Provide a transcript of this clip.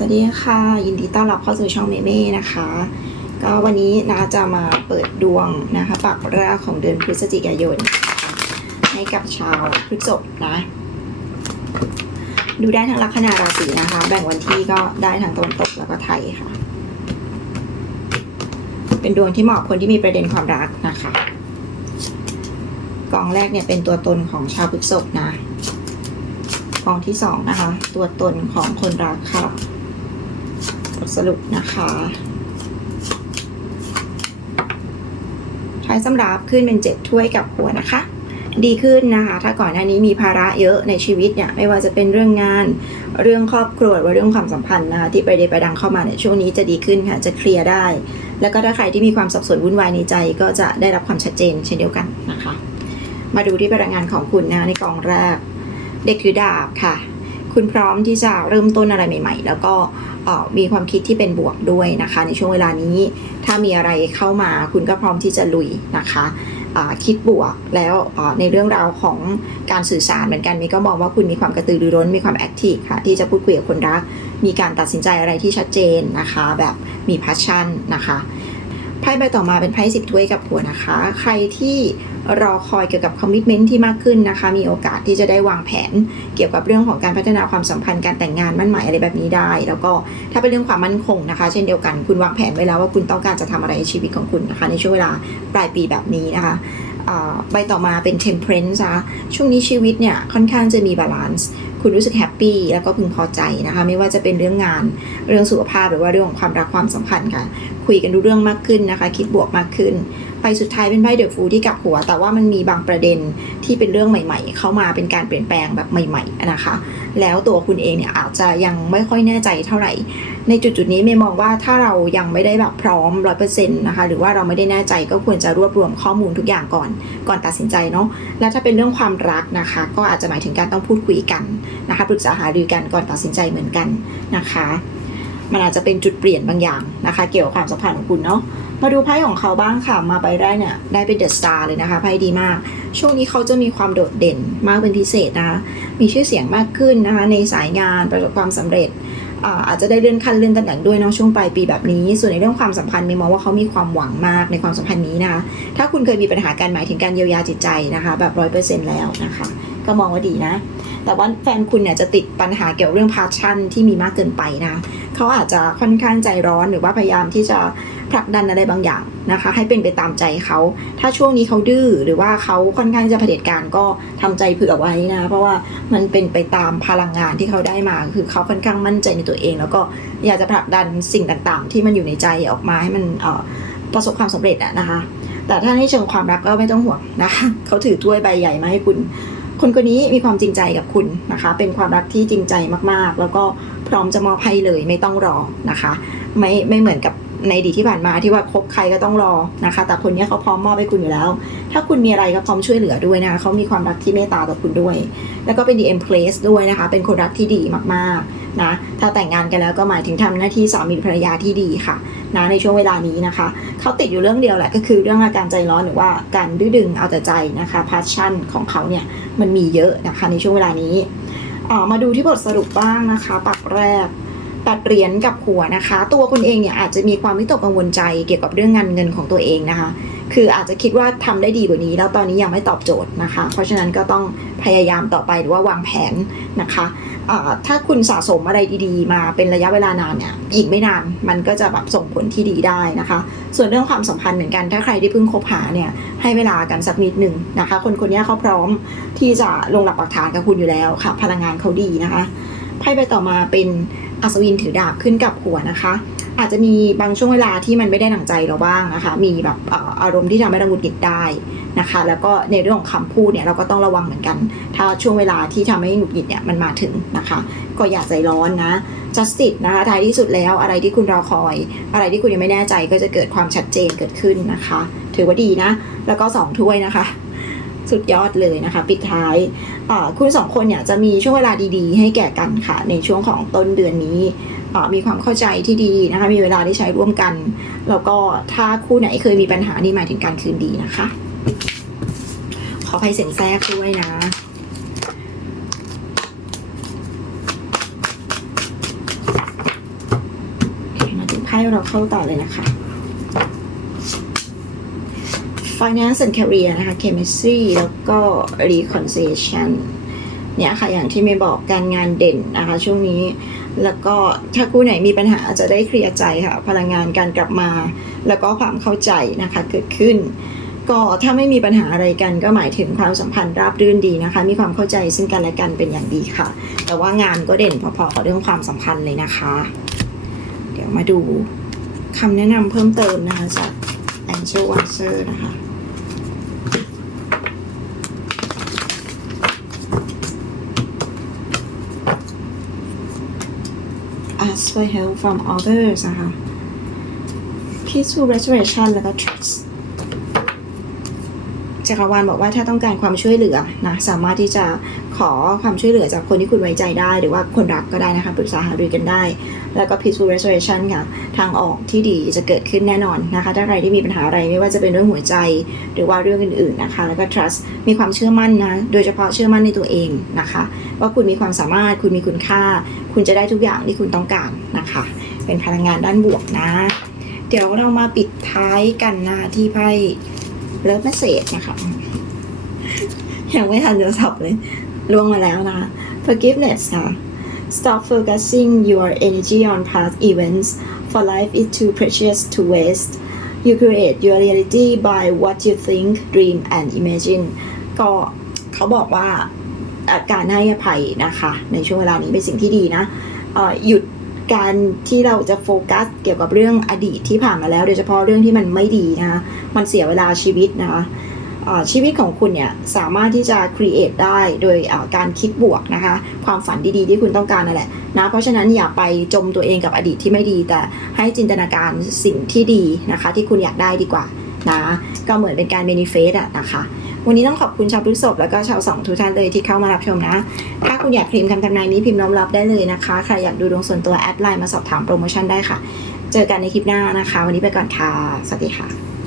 สวัสดีค่ะ ยินดีต้อนรับเข้าสู่ช่องเมเม่นะคะ ก็วันนี้นะจะมาเปิดดวงนะคะปักแรกของเดือนพฤศจิกายน ให้กับชาวพฤษภนะ ดูได้ทั้งลัคนาราศีนะคะ แบ่งวันที่ก็ได้ทั้งตะวันตกแล้วก็ไทยค่ะ เป็นดวงที่เหมาะคนที่มีประเด็นความรักนะคะกองแรกเนี่ยเป็นตัวตนของชาวพฤษภนะกองที่สองนะคะ ตัวตนของคนรักค่ะ สรุปนะคะท้ายสำรับขึ้นเป็นเจ็ดถ้วยกับหัวนะคะ ดีขึ้นนะคะ ถ้าก่อนหน้านี้มีภาระเยอะในชีวิตเนี่ยไม่ว่าจะเป็นเรื่องงาน เรื่องครอบครัวหรือเรื่องความสัมพันธ์นะคะที่ไปเดไปดังเข้ามาเนี่ยช่วงนี้จะดีขึ้นค่ะจะเคลียร์ได้ แล้วก็ถ้าใครที่มีความสับสนวุ่นวายในใจ ก็จะได้รับความชัดเจนเช่นเดียวกันนะคะ มาดูที่พลังงานของคุณนะคะในกองแรก เด็กถือดาบค่ะ คุณพร้อมที่จะเริ่มต้นอะไรใหม่ ๆ แล้วก็ มีความคิดที่เป็นบวกด้วยนะคะ ในช่วงเวลานี้ ถ้ามีอะไรเข้ามาคุณก็พร้อมที่จะลุยนะคะคิดบวกแล้วในเรื่องราวของการสื่อสารเหมือนกันมีก็มองว่าคุณมีความกระตือรือร้นมีความแอคทีฟค่ะที่จะพูดคุยกับคนรัก มีการตัดสินใจอะไรที่ชัดเจนนะคะ แบบมีพ a ชชั่นนะคะไพ่ใบต่อมาเป็นไพ่สิบถ้วยกับหัวนะคะ ใครที่ รอคอยเกี่ยวกับคอมมิชเมนต์ที่มากขึ้นนะคะ มีโอกาสที่จะได้วางแผน เกี่ยวกับเรื่องของการพัฒนาความสัมพันธ์การแต่งงานมั่นหมายอะไรแบบนี้ได้ แล้วก็ถ้าเป็นเรื่องความมั่นคงนะคะ เช่นเดียวกันคุณวางแผนไว้แล้วว่าคุณต้องการจะทำอะไรในชีวิตของคุณนะคะ ในช่วงเวลาปลายปีแบบนี้นะคะใบต่อมาเป็น temperance นะคะช่วงนี้ชีวิตเนี่ยค่อนข้างจะมีบาลานซ์คุณรู้สึกแฮปปี้แล้วก็พึงพอใจนะคะ ไม่ว่าจะเป็นเรื่องงาน เรื่องสุขภาพหรือว่าเรื่องของความรักความสัมพันธ์ค่ะ คุยกันดูเรื่องมากขึ้นนะคะ คิดบวกมากขึ้น ไปสุดท้ายเป็นไพ่เดอะฟูที่กลับหัว แต่ว่ามันมีบางประเด็นที่เป็นเรื่องใหม่ ๆ เข้ามาเป็นการเปลี่ยนแปลงแบบใหม่ ๆ นะคะ แล้วตัวคุณเองเนี่ยอาจจะยังไม่ค่อยแน่ใจเท่าไหร่ ในจุดจุดๆนี้เมย์มองว่าถ้าเรายังไม่ได้แบบพร้อมร้อยเปอร์เซ็นต์นะคะ หรือว่าเราไม่ได้แน่ใจก็ควรจะรวบรวมข้อมูลทุกอย่างก่อน ก่อนตัดสินใจเนาะ แล้วถ้าเป็นเรื่องความรักนะคะ ก็อาจจะหมายถึงการต้องพูดคุยกันนะคะ ปรึกษาหารือกันก่อนตัดสินใจเหมือนกันนะคะ มันอาจจะเป็นจุดเปลี่ยนบางอย่างนะคะ เกี่ยวกับความสัมพันธ์ของคุณเนาะมาดูไพ่ของเขาบ้างค่ะมาใบแรกเนี่ยได้เป็นเดอะสตาร์เลยนะคะไพ่ดีมาก ช่วงนี้เขาจะมีความโดดเด่นมากเป็นพิเศษนะคะมีชื่อเสียงมากขึ้นนะคะ ในสายงานประสบความสำเร็จอาจจะได้เลื่อนขั้นเลื่อนตำแหน่งด้วยเนาะช่วงปลายปีแบบนี้ ส่วนในเรื่องความสัมพันธ์มย์มองว่าเขามีความหวังมากในความสัมพันธ์นี้นะคะถ้าคุณเคยมีปัญหาการหมายถึงการเยียวยาจิตใจนะคะ แบบร้อยเปอร์เซ็นต์แล้วนะคะ ก็มองว่าดีนะ แต่ว่าแฟนคุณเนี่ยจะติดปัญหาเกี่ยวกับเรื่องพาชั่นที่มีมากเกินไปนะ เขาอาจจะค่อนข้างใจร้อนหรือว่าพยายามที่จะผลักดันอะไรบางอย่างนะคะ ให้เป็นไปตามใจเขา ถ้าช่วงนี้เขาดื้อหรือว่าเขาค่อนข้างจะเผด็จการก็ทำใจเผื่อไว้นะเพราะว่ามันเป็นไปตามพลังงานที่เขาได้มา คือเขาค่อนข้างมั่นใจในตัวเอง แล้วก็อยากจะผลักดันสิ่งต่างๆ ที่มันอยู่ในใจออกมาให้มันประสบความสำเร็จอะนะคะ แต่ถ้าในเชิงความรักก็ไม่ต้องห่วงนะคะเขาถือถ้วยใบใหญ่มาให้คุณ คนคนนี้มีความจริงใจกับคุณนะคะ เป็นความรักที่จริงใจมากๆ แล้วก็พร้อมจะมอบให้เลยไม่ต้องรอนะคะ ไม่ไม่เหมือนกับ ในอดีตที่ผ่านมาที่ว่าคบใครก็ต้องรอนะคะ แต่คนนี้เขาพร้อมมอบให้คุณอยู่แล้ว ถ้าคุณมีอะไรก็พร้อมช่วยเหลือด้วยนะคะเขามีความรักที่เมตตาต่อคุณด้วย แล้วก็เป็น the empress ด้วยนะคะ เป็นคนรักที่ดีมากๆนะถ้าแต่งงานกันแล้วก็หมายถึงทำหน้าที่สามีภรรยาที่ดีค่ะนะในช่วงเวลานี้นะคะเขาติดอยู่เรื่องเดียวแหละก็คือเรื่องอาการใจร้อนหรือว่าการดื้อดึงเอาแต่ใจนะคะ passion ของเขาเนี่ยมันมีเยอะนะคะในช่วงเวลานี้ออมาดูที่บทสรุปบ้างนะคะ ปักแรก ตัดเหรียญกับหัวนะคะ ตัวคุณเองเนี่ยอาจจะมีความวิตกกังวลใจเกี่ยวกับเรื่องงานเงินของตัวเองนะคะ คืออาจจะคิดว่าทำได้ดีกว่านี้ แล้วตอนนี้ยังไม่ตอบโจทย์นะคะ เพราะฉะนั้นก็ต้องพยายามต่อไปหรือว่าวางแผนนะคะถ้าคุณสะสมอะไรดีๆ มาเป็นระยะเวลานานเนี่ยอีกไม่นานมันก็จะแบบส่งผลที่ดีได้นะคะ ส่วนเรื่องความสัมพันธ์เหมือนกัน ถ้าใครที่เพิ่งคบหาเนี่ยให้เวลากันสักนิดหนึ่งนะคะ คนคนนี้เขาพร้อมที่จะลงหลักปักฐานกับคุณอยู่แล้วค่ะ พลังงานเขาดีนะคะไพ่ใบต่อมาเป็น อัศวินถือดาบขึ้นกับหัวนะคะ อาจจะมีบางช่วงเวลาที่มันไม่ได้หนังใจเราบ้างนะคะ มีแบบอารมณ์ที่ทำให้เราหงุดหงิดได้นะคะ แล้วก็ในเรื่องของคำพูดเนี่ยเราก็ต้องระวังเหมือนกัน ถ้าช่วงเวลาที่ทำให้หงุดหงิดเนี่ยมันมาถึงนะคะ ก็อย่าใจร้อนนะ justice นะคะท้ายที่สุดแล้วอะไรที่คุณรอคอย อะไรที่คุณยังไม่แน่ใจก็จะเกิดความชัดเจนเกิดขึ้นนะคะ ถือว่าดีนะ แล้วก็สองถ้วยนะคะ สุดยอดเลยนะคะ ปิดท้ายเอ่อคุณสองคนเนี่ยจะมีช่วงเวลาดีๆ ให้แก่กันค่ะ ในช่วงของต้นเดือนนี้มีความเข้าใจที่ดีนะคะ มีเวลาได้ใช้ร่วมกัน แล้วก็ถ้าคู่ไหนเคยมีปัญหานี่หมายถึงการคืนดีนะคะ ขอภัยเสียงแทรกด้วยนะอเราเข้าต่อเลยนะคะ finance and career นะคะ chemistry แล้วก็ reconciliation เนี่ยค่ะอย่างที่ไม่บอกการงานเด่นนะคะ ช่วงนี้แล้วก็ถ้าคู่ไหนมีปัญหาจะได้เคลียร์ใจค่ะ พลังงานการกลับมา แล้วก็ความเข้าใจนะคะเกิดขึ้น ก็ถ้าไม่มีปัญหาอะไรกันก็หมายถึงความสัมพันธ์ราบรื่นดีนะคะ มีความเข้าใจซึ่งกันและกันเป็นอย่างดีค่ะ แต่ว่างานก็เด่นพอๆกับเรื่องความสัมพันธ์เลยนะคะ เดี๋ยวมาดูคำแนะนำเพิ่มเติมนะคะจาก Angel w a s e r นะคะ ask for help from others นะคะ peaceful restoration แล้วก็ trust จักรวาลบอกว่าถ้าต้องการความช่วยเหลือนะ สามารถที่จะ ขอความช่วยเหลือจากคนที่คุณไว้ใจได้ หรือว่าคนรักก็ได้นะคะปรึกษาหารือกันได้ แล้วก็ peaceful restoration ค่ะ ทางออกที่ดีจะเกิดขึ้นแน่นอนนะคะ ถ้าใครที่มีปัญหาอะไรไม่ว่าจะเป็นเรื่องหัวใจ หรือว่าเรื่องอื่นๆนะคะ แล้วก็ trust มีความเชื่อมั่นนะ โดยเฉพาะเชื่อมั่นในตัวเองนะคะ ว่าคุณมีความสามารถคุณมีคุณค่า คุณจะได้ทุกอย่างที่คุณต้องการนะคะ เป็นพลังงานด้านบวกนะ เดี๋ยวเรามาปิดท้ายกันนะที่ไพ่เลิฟเมสเซจนะคะยังไม่ทันจะสับเลย ล่วงมาแล้วนะคะ forgiveness ค่ะ stop focusing your energy on past events for life is too precious to waste you create your reality by what you think dream and imagine ก็เขาบอกว่าการให้อภัยนะคะ ในช่วงเวลานี้เป็นสิ่งที่ดีนะหยุดการที่เราจะโฟกัสเกี่ยวกับเรื่องอดีตที่ผ่านมาแล้ว โดยเฉพาะเรื่องที่มันไม่ดีนะคะมันเสียเวลาชีวิตนะคะ ชีวิตของคุณเนี่ยสามารถที่จะ create ได้โดยการคิดบวกนะคะ ความฝันดีๆที่คุณต้องการนั่นแหละนะเพราะฉะนั้นอย่าไปจมตัวเองกับอดีตที่ไม่ดี แต่ให้จินตนาการสิ่งที่ดีนะคะ ที่คุณอยากได้ดีกว่านะก็เหมือนเป็นการ manifest อะนะคะวันนี้ต้องขอบคุณชาวพฤษภแล้วก็ชาวสองทุกท่านเลยที่เข้ามารับชมนะ ถ้าคุณอยากคลมพ์คำทำนายนี้พิมพ์น้อมรับได้เลยนะคะ ใครอยากดูดวงส่วนตัวแอดไลน์มาสอบถามโปรโมชั่นได้ค่ะ เจอกันในคลิปหน้านะคะ วันนี้ไปก่อนค่ะ สวัสดีค่ะ